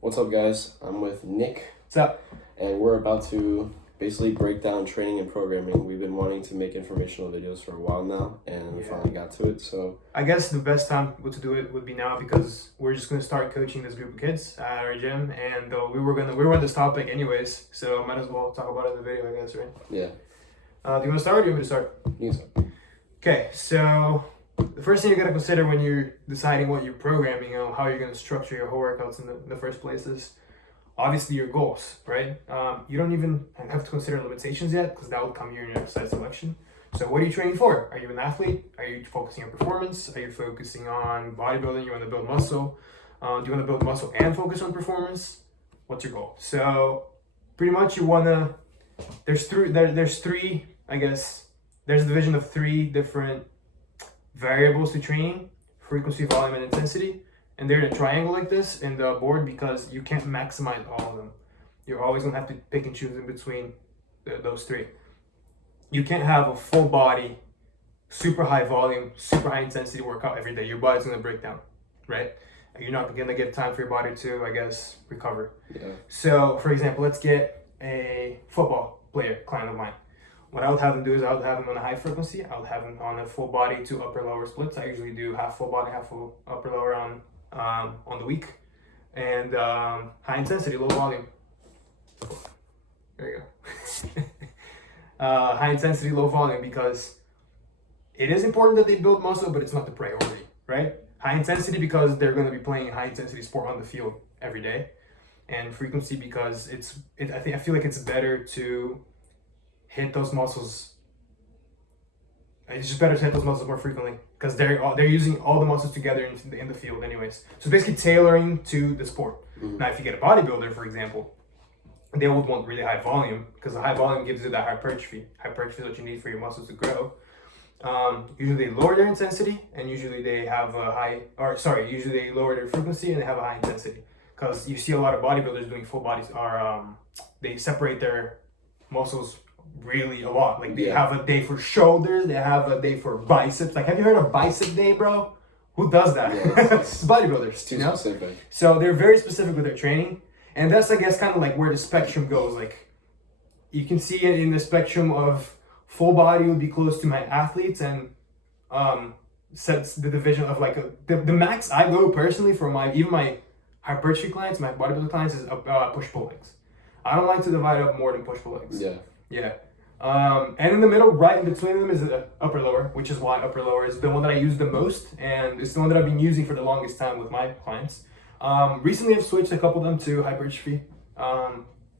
What's up, guys? I'm with Nick, What's up? and we're about to basically break down training and programming. We've been wanting to make informational videos for a while now, and we finally got to it. So I guess the best time to do it would be now because we're just gonna start coaching this group of kids at our gym, and we were on this topic anyways, so might as well talk about it in the video, I guess, right? yeah, Do you want to start or do you want me to start? you can start. Okay, so the first thing you gotta consider when you're deciding what you're programming, how you're gonna structure your whole workouts in the first place is obviously your goals, right? You don't even have to consider limitations yet because that will come here in your exercise selection. So what are you training for? Are you an athlete? Are you focusing on performance? Are you focusing on bodybuilding? You want to build muscle? Do you want to build muscle and focus on performance? What's your goal? So pretty much you want to, there's three, I guess, there's a division of three different variables to training: frequency, volume, and intensity. And they're in a triangle like this in the board because you can't maximize all of them. You're always going to have to pick and choose in between those three. You can't have a full body, super high volume, super high intensity workout every day. Your body's going to break down, right? You're not going to give time for your body to, I guess, recover. Yeah. So, for example, let's get a football player, client of mine. What I would have them do is I would have them on a high frequency. I would have them on a full body to upper lower splits. I usually do half full body, half full upper lower on the week, and high intensity, low volume. There you go. High intensity, low volume, because it is important that they build muscle, but it's not the priority, right? High intensity because they're going to be playing a high intensity sport on the field every day, and frequency because I feel like it's better to hit those muscles. It's just better to hit those muscles more frequently because they're using all the muscles together in the field anyways. So it's basically tailoring to the sport. Mm-hmm. Now, if you get a bodybuilder, for example, they would want really high volume because the high volume gives you that hypertrophy. Hypertrophy is what you need for your muscles to grow. Usually they lower their intensity and usually they have usually they lower their frequency and they have a high intensity. Because you see a lot of bodybuilders doing full bodies they separate their muscles really a lot. Like they have a day for shoulders, they have a day for biceps. Like, have you heard of bicep day, bro? Who does that? Yeah, it's bodybuilders. It's too specific. So they're very specific with their training, and that's, I guess, kind of like where the spectrum goes. Like, you can see it in the spectrum of full body would be close to my athletes, and sets the division of like the max I go personally for my hypertrophy clients, my bodybuilder clients is push pull legs. I don't like to divide up more than push pull legs. Yeah. And in the middle, right in between them, is the upper lower, which is why upper lower is the one that I use the most, and it's the one that I've been using for the longest time with my clients. Recently, I've switched a couple of them to hypertrophy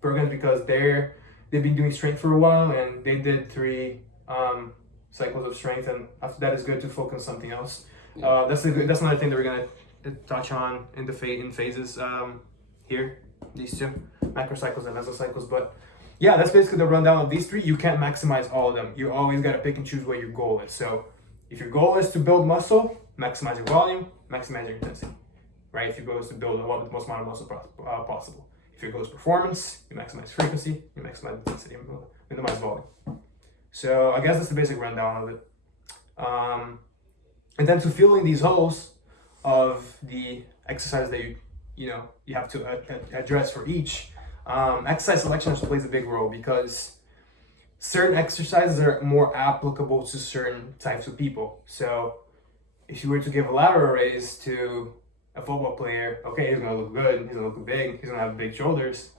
programs because they've been doing strength for a while, and they did 3 cycles of strength, and after that, it's good to focus on something else. That's another thing that we're gonna touch on in phases here. These 2 macrocycles and mesocycles, but. Yeah, that's basically the rundown of these 3. You can't maximize all of them. You always got to pick and choose what your goal is. So if your goal is to build muscle, maximize your volume, maximize your intensity, right? If your goal is to build the most amount of muscle possible. If your goal is performance, you maximize frequency, you maximize intensity, and minimize volume. So I guess that's the basic rundown of it. And then to fill in these holes of the exercise that you have to address for each, exercise selection plays a big role because certain exercises are more applicable to certain types of people. So if you were to give a lateral raise to a football player, okay, he's going to look good, he's going to look big, he's going to have big shoulders,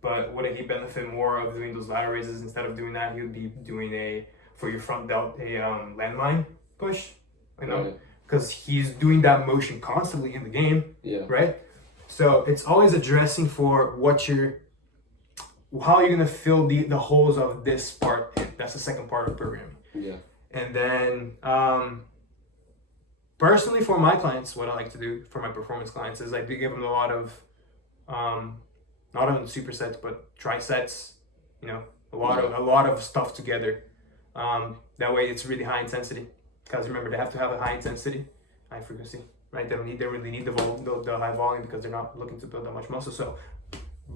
but wouldn't he benefit more of doing those lateral raises? Instead of doing that, he would be doing for your front delt, landmine push, because he's doing that motion constantly in the game, right? So it's always addressing for how you're gonna fill the holes of this part. That's the second part of programming. Yeah. And then personally for my clients, what I like to do for my performance clients is like to give them a lot of not only supersets but trisets, a lot of stuff together. That way it's really high intensity. Because remember, they have to have a high intensity, high frequency. Right, they really need the high volume because they're not looking to build that much muscle. So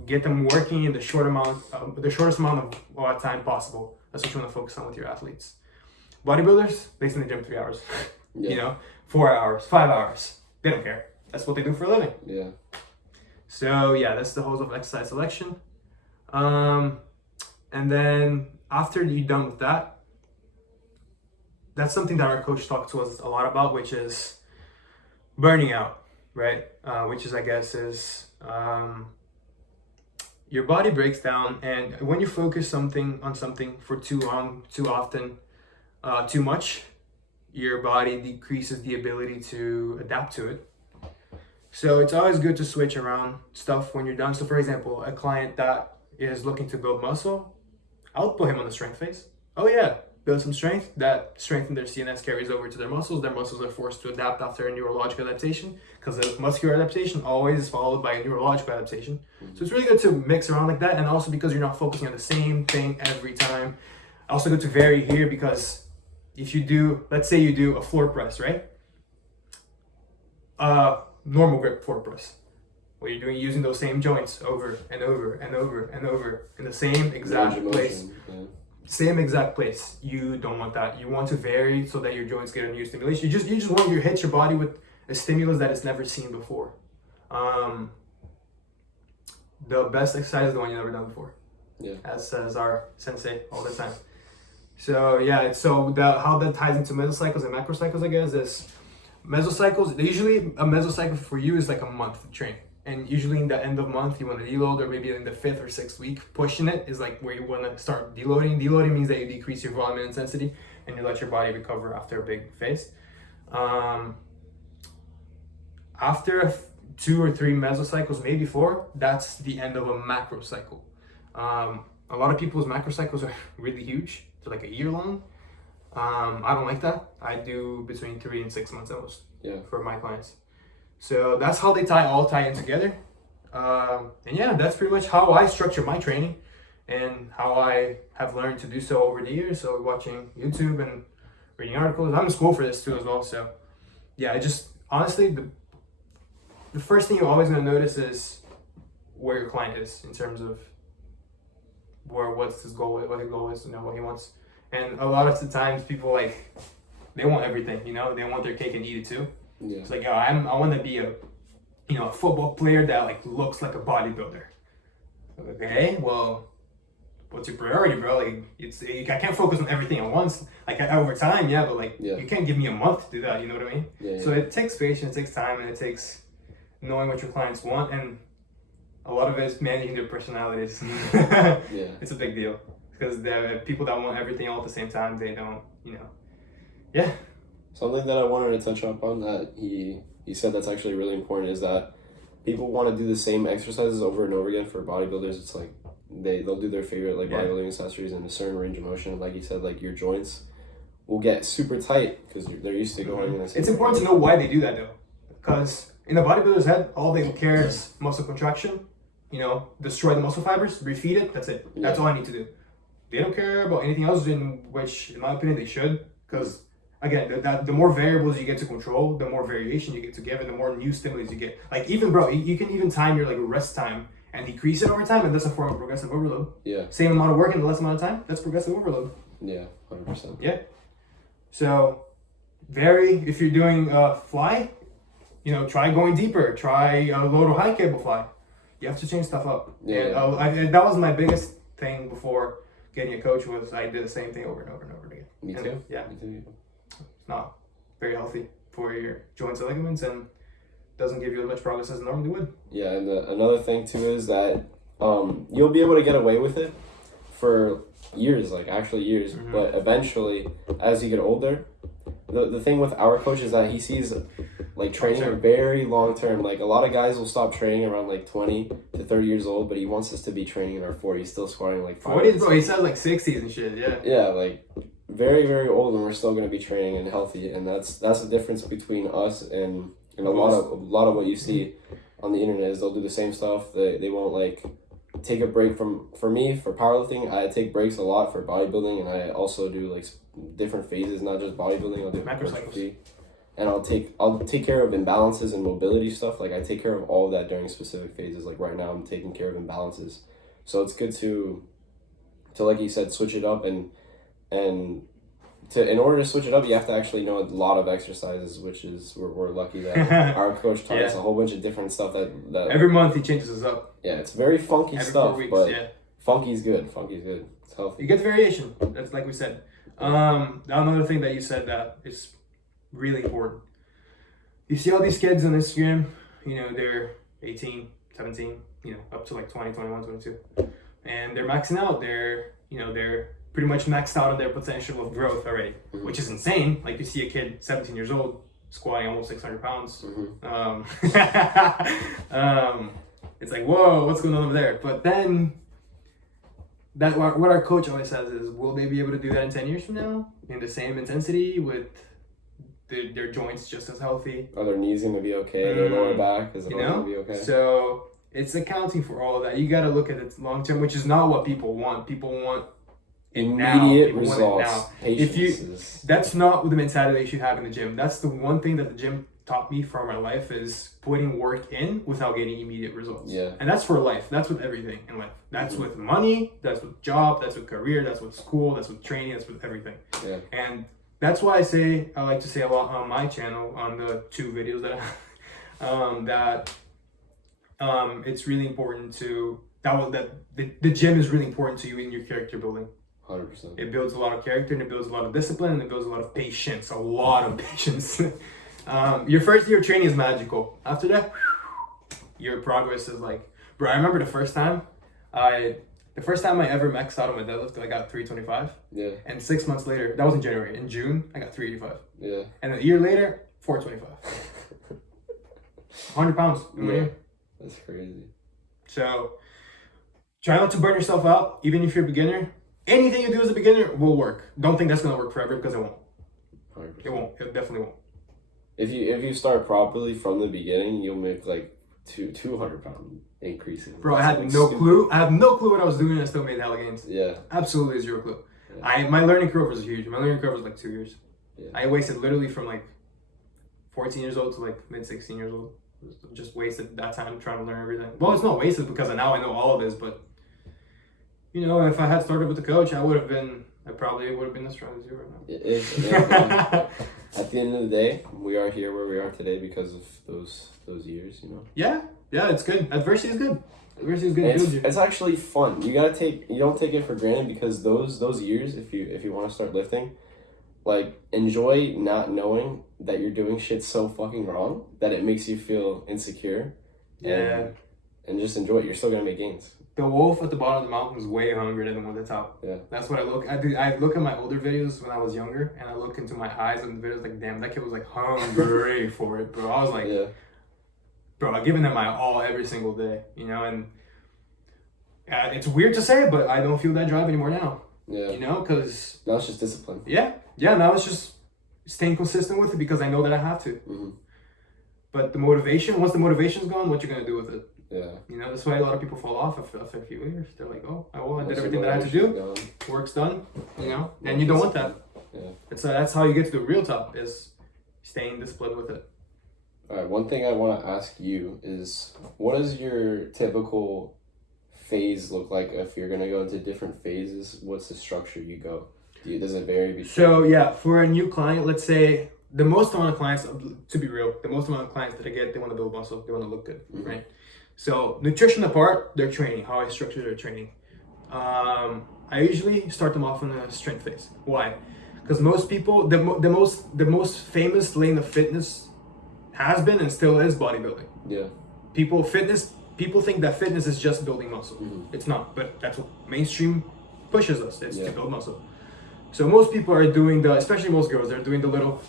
get them working in the shortest amount of time possible. That's what you want to focus on with your athletes. Bodybuilders, they sit in the gym 3 hours, 4 hours, 5 hours. They don't care. That's what they do for a living. Yeah. So yeah, that's the whole of exercise selection. And then after you're done with that, that's something that our coach talked to us a lot about, which is burning out, right? Which is, I guess, is your body breaks down, and when you focus on something for too long, too often, too much, your body decreases the ability to adapt to it. So it's always good to switch around stuff when you're done. So for example, a client that is looking to build muscle, I'll put him on the strength phase. Oh yeah, build some strength. That strength in their CNS carries over to their muscles. Their muscles are forced to adapt after a neurological adaptation, because the muscular adaptation always is followed by a neurological adaptation. So it's really good to mix around like that, and also because you're not focusing on the same thing every time. Also good to vary here, because if you do, let's say you do a floor press, right? Normal grip floor press. What you're doing, using those same joints over and over and over and over in the same exact place. Yeah. Same exact place. You don't want that. You want to vary so that your joints get a new stimulation. You just want to hit your body with a stimulus that it's never seen before. The best exercise is the one you've never done before. Yeah. As says our sensei all the time. So yeah, how that ties into mesocycles and macrocycles, I guess, is mesocycles. Usually a mesocycle for you is like a month to train. And usually in the end of month, you want to deload, or maybe in the 5th or 6th week, pushing it is like where you want to start deloading. Deloading means that you decrease your volume and intensity, and you let your body recover after a big phase. After 2 or 3 mesocycles, maybe 4, that's the end of a macro cycle. A lot of people's macro cycles are really huge. They're like a year long. I don't like that. I do between 3 and 6 months at most for my clients. So that's how they all tie in together. And yeah, that's pretty much how I structure my training and how I have learned to do so over the years. So watching YouTube and reading articles. I'm in school for this too as well. So yeah, honestly, the first thing you're always going to notice is where your client is in terms of what's his goal, what his goal is, what he wants. And a lot of the times people they want everything, they want their cake and eat it too. Yeah. It's like, I want to be a football player that looks like a bodybuilder. Okay, well, what's your priority, bro? I can't focus on everything at once. Over time, yeah, but you can't give me a month to do that. You know what I mean? Yeah. So it takes patience, it takes time, and it takes knowing what your clients want, and a lot of it is managing their personalities. Yeah. It's a big deal, because the people that want everything all at the same time, they don't, yeah. Something that I wanted to touch up on that he said that's actually really important is that people want to do the same exercises over and over again. For bodybuilders, it's like they'll do their favorite bodybuilding accessories in a certain range of motion. Like you said, your joints will get super tight because they're used to going in the same. It's important to know why they do that though, because in a bodybuilder's head, all they care is muscle contraction. Destroy the muscle fibers, refeed it. That's it. That's all I need to do. They don't care about anything else, in which, in my opinion, they should, because again, the more variables you get to control, the more variation you get to give, and the more new stimulus you get. Even, bro, you can even time your rest time and decrease it over time, and that's a form of progressive overload. Yeah. Same amount of work in the less amount of time, that's progressive overload. Yeah, 100%. Yeah. So, if you're doing fly, try going deeper. Try a low to high cable fly. You have to change stuff up. Yeah. And that was my biggest thing before getting a coach, was I did the same thing over and over and over again. Me too. Yeah. Me too. It's not very healthy for your joints and ligaments, and doesn't give you as much progress as it normally would. Yeah, and another thing too is that you'll be able to get away with it for years, actually years, but eventually, as you get older, the thing with our coach is that he sees training very long term. A lot of guys will stop training around 20 to 30 years old, but he wants us to be training in our 40s, still squatting 40s, bro. He says 60s and shit. Yeah. Yeah, very, very old, and we're still going to be training and healthy, and that's the difference between us and a lot of what you see on the internet is they'll do the same stuff. They won't take a break from. For me, for powerlifting, I take breaks a lot for bodybuilding, and I also do different phases, not just bodybuilding. I'll do hypertrophy, and I'll take care of imbalances and mobility stuff. I take care of all of that during specific phases. Right now, I'm taking care of imbalances, so it's good to like you said, switch it up and in order to switch it up, you have to actually know a lot of exercises, which is we're lucky that our coach taught us a whole bunch of different stuff that every month he changes us up. Yeah, it's very funky every stuff, 4 weeks, but yeah. funky's good. Funky's good. It's healthy. You get the variation. That's like we said. Another thing that you said that is really important. You see all these kids on Instagram, you know, they're 18, 17, you know, up to like 20, 21, 22. And they're maxing out. They're pretty much maxed out on their potential of growth already, which is insane. Like you see a kid, 17 years old, squatting almost 600 pounds. It's like, whoa, what's going on over there? But then, what our coach always says is, will they be able to do that in 10 years from now? In the same intensity with their joints just as healthy? Are their knees going to be okay? Their lower back, is it all going to be okay? So it's accounting for all of that. You got to look at it long term, which is not what people want. People want immediate results. That's not the mentality you should have in the gym. That's the one thing that the gym taught me from my life is putting work in without getting immediate results. Yeah. And that's for life. That's with everything in life. That's with money, that's with job, that's with career, that's with school, that's with training, that's with everything. Yeah. And that's why I like to say a lot on my channel, on the 2 videos that I have, it's really important that the gym is really important to you in your character building. 100%. It builds a lot of character, and it builds a lot of discipline, and it builds a lot of patience. A lot of patience. Your first year of training is magical. After that, your progress is like, bro. I remember the first time I ever maxed out on my deadlift, I got 325. Yeah. And 6 months later, that was in January. In June, I got 385. Yeah. And a year later, 425. 100 pounds. Yeah. That's crazy. So try not to burn yourself out, even if you're a beginner. Anything you do as a beginner will work. Don't think that's gonna work forever, because it won't. 100%. It won't. It definitely won't. If you start properly from the beginning, you'll make like 200-pound increases. Bro, I had no clue. I have no clue what I was doing, and I still made hella gains. Yeah. Absolutely 0 clue. Yeah. My learning curve was huge. My learning curve was like 2 years. Yeah. I wasted literally from like 14 years old to like mid 16 years old. Just wasted that time trying to learn everything. Well, it's not wasted because now I know all of this, but you know, if I had started with the coach, I probably would have been as strong as you right now. At the end of the day, we are here where we are today because of those years, you know. Yeah, it's good. Adversity is good. Adversity is good. It's actually fun. You don't take it for granted, because those years, if you want to start lifting, like, enjoy not knowing that you're doing shit so fucking wrong that it makes you feel insecure. Yeah. And just enjoy it. You're still gonna make gains. The wolf at the bottom of the mountain is way hungrier than the one at the top. Yeah. That's what I look. I look at my older videos when I was younger, and I look into my eyes in the videos like, damn, that kid was like hungry for it, bro. I was like, bro, I'm giving them my all every single day, you know. And it's weird to say, but I don't feel that drive anymore now. Yeah. You know, because now it's just discipline. Yeah. Now it's just staying consistent with it because I know that I have to. Mm-hmm. But once the motivation's gone, what you gonna do with it? Yeah. You know, that's why a lot of people fall off after a few years. They're like, oh, I did everything that I had to do. Work's done. You know, and you don't want that. Yeah. That's how you get to the real top, is staying disciplined with it. All right. One thing I want to ask you is, what does your typical phase look like if you're gonna go into different phases? What's the structure you go? Does it vary between? So yeah, for a new client, let's say the most amount of clients, to be real, the most amount of clients that I get, they want to build muscle, they want to look good, right? So nutrition apart, their training, how I structure their training. I usually start them off in a strength phase. Why? Because most people, the most famous lane of fitness has been and still is bodybuilding. Yeah. People think that fitness is just building muscle. It's not, but that's what mainstream pushes us. It's to build muscle. So most people are doing especially most girls, they're doing the little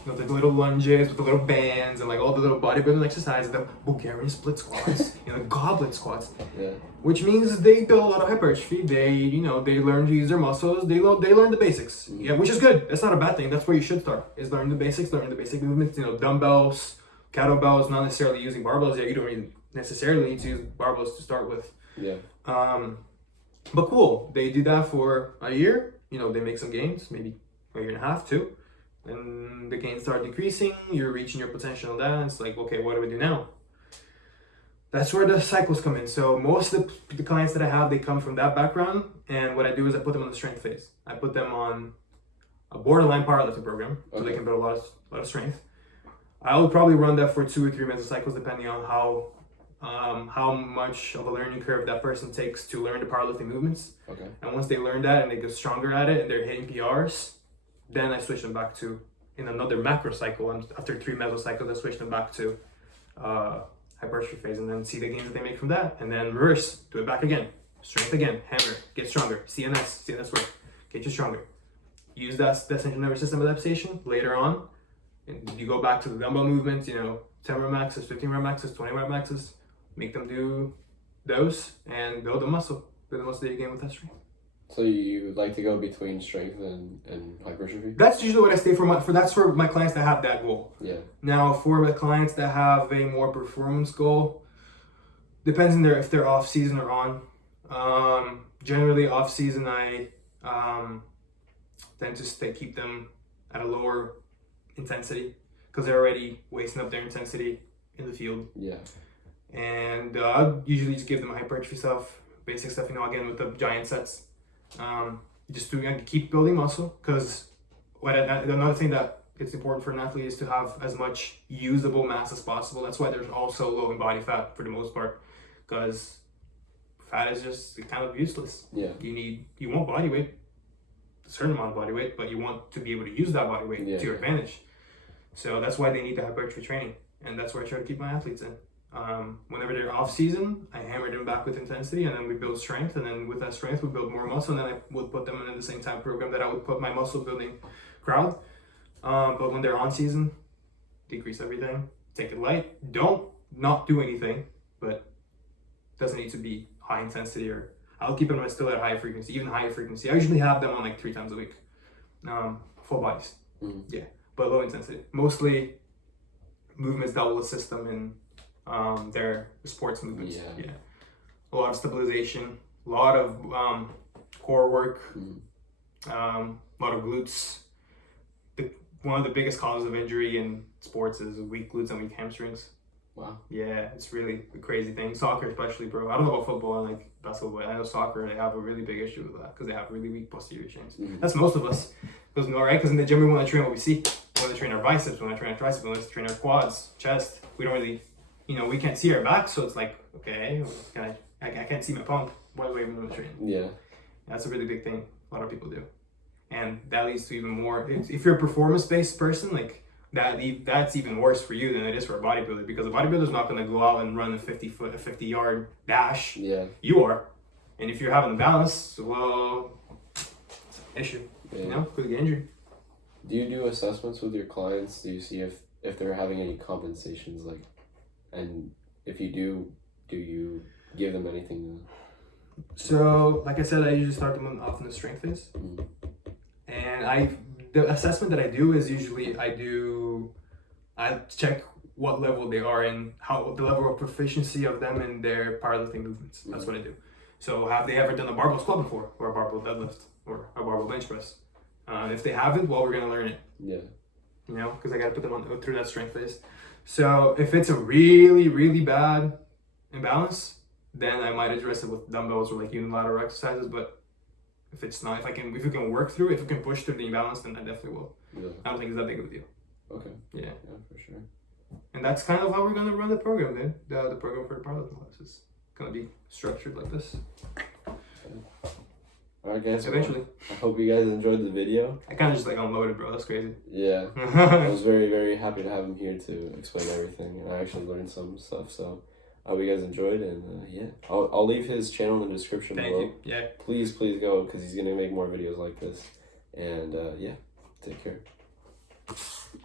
lunges with the little bands and like all the little bodybuilding exercises, the Bulgarian split squats, goblet squats. Yeah. Which means they build a lot of hypertrophy. They learn to use their muscles. They learn the basics. Yeah, which is good. That's not a bad thing. That's where you should start. Is learning the basics, learning the basic movements. Dumbbells, kettlebells. Not necessarily using barbells. Yeah, you don't really necessarily need to use barbells to start with. Yeah. But cool. They do that for a year. They make some gains, maybe a year and a half, 2. Then the gains start decreasing, you're reaching your potential on that, and it's like, okay, what do we do now? That's where the cycles come in. So most of the clients that I have, they come from that background, and what I do is I put them on the strength phase. I put them on a borderline powerlifting program, so they Okay. can build a lot of strength. I would probably run that for 2 or 3 mesocycles, depending on how much of a learning curve that person takes to learn the powerlifting movements. Okay. And once they learn that and they get stronger at it and they're hitting PRs, then I switch them back to, in another macro cycle, and after 3 mesocycles, I switch them back to hypertrophy phase, and then see the gains that they make from that, and then reverse, do it back again, strength again, hammer, get stronger, CNS work, get you stronger. Use that central nervous system adaptation later on, and you go back to the dumbbell movements, 10 rep maxes, 15 rep maxes, 20 rep maxes, make them do those, and build the muscle that you gain with that strength. So you like to go between strength and hypertrophy? That's usually what I stay that's for my clients that have that goal. Yeah. Now, for the clients that have a more performance goal, depends on if they're off season or on. Generally, off season, I tend to keep them at a lower intensity because they're already wasting up their intensity in the field. Yeah. And I'll usually just give them hypertrophy stuff, basic stuff, again with the giant sets. Just to keep building muscle, because another thing that it's important for an athlete is to have as much usable mass as possible. That's why there's also low in body fat for the most part, because fat is just kind of useless. Yeah. You want body weight, a certain amount of body weight, but you want to be able to use that body weight to your advantage. So that's why they need the hypertrophy training, and that's where I try to keep my athletes in. Whenever they're off season, I hammer them back with intensity, and then we build strength, and then with that strength we build more muscle, and then I would put them in the same time program that I would put my muscle building crowd. But when they're on season, decrease everything, take it light, not do anything, but doesn't need to be high intensity, or I'll keep them still at high frequency, even higher frequency. I usually have them on like 3 times a week, full bodies. Yeah, but low intensity, mostly movements that will assist them in their sports movements. Yeah. A lot of stabilization, a lot of core work, a lot of glutes. One of the biggest causes of injury in sports is weak glutes and weak hamstrings. Wow. Yeah, it's really a crazy thing. Soccer especially, bro. I don't know about football and like basketball, but I know soccer, they have a really big issue with that because they have really weak posterior chains. That's most of us. Because in the gym we want to train what we see. We want to train our biceps, we want to train our triceps, we want to train our quads, chest. We don't really, we can't see our back, so it's like, okay, I can't see my pump. What do I even want to train? Yeah. That's a really big thing a lot of people do. And that leads to even more, if you're a performance-based person, like that's even worse for you than it is for a bodybuilder, because a bodybuilder's not going to go out and run a 50-yard dash. Yeah. You are. And if you're having a balance, well, it's an issue. Yeah. Could get injured. Do you do assessments with your clients? Do you see if they're having any compensations, and if you do you give them anything? So, like I said, I usually start them off in the strength phase. And the assessment that I do is usually I check what level they are in, how the level of proficiency of them in their powerlifting movements. That's what I do. So have they ever done a barbell squat before, or a barbell deadlift, or a barbell bench press? If they haven't, well, we're gonna learn it. Yeah. Because I gotta put them through that strength phase. So if it's a really, really bad imbalance, then I might address it with dumbbells or like unilateral exercises. But if it's not, if we can work through it, if we can push through the imbalance, then I definitely will. Yeah. I don't think it's that big of a deal. Okay. Yeah. Yeah, for sure. And that's kind of how we're gonna run the program, man. The program for the powerlifting class is gonna be structured like this. Alright, guys. Eventually. I hope you guys enjoyed the video. I kind of just unloaded, bro. That's crazy. Yeah. I was very, very happy to have him here to explain everything, and I actually learned some stuff. So I hope you guys enjoyed, and I'll leave his channel in the description Thank below. you. Yeah. Please go, because he's gonna make more videos like this. And take care.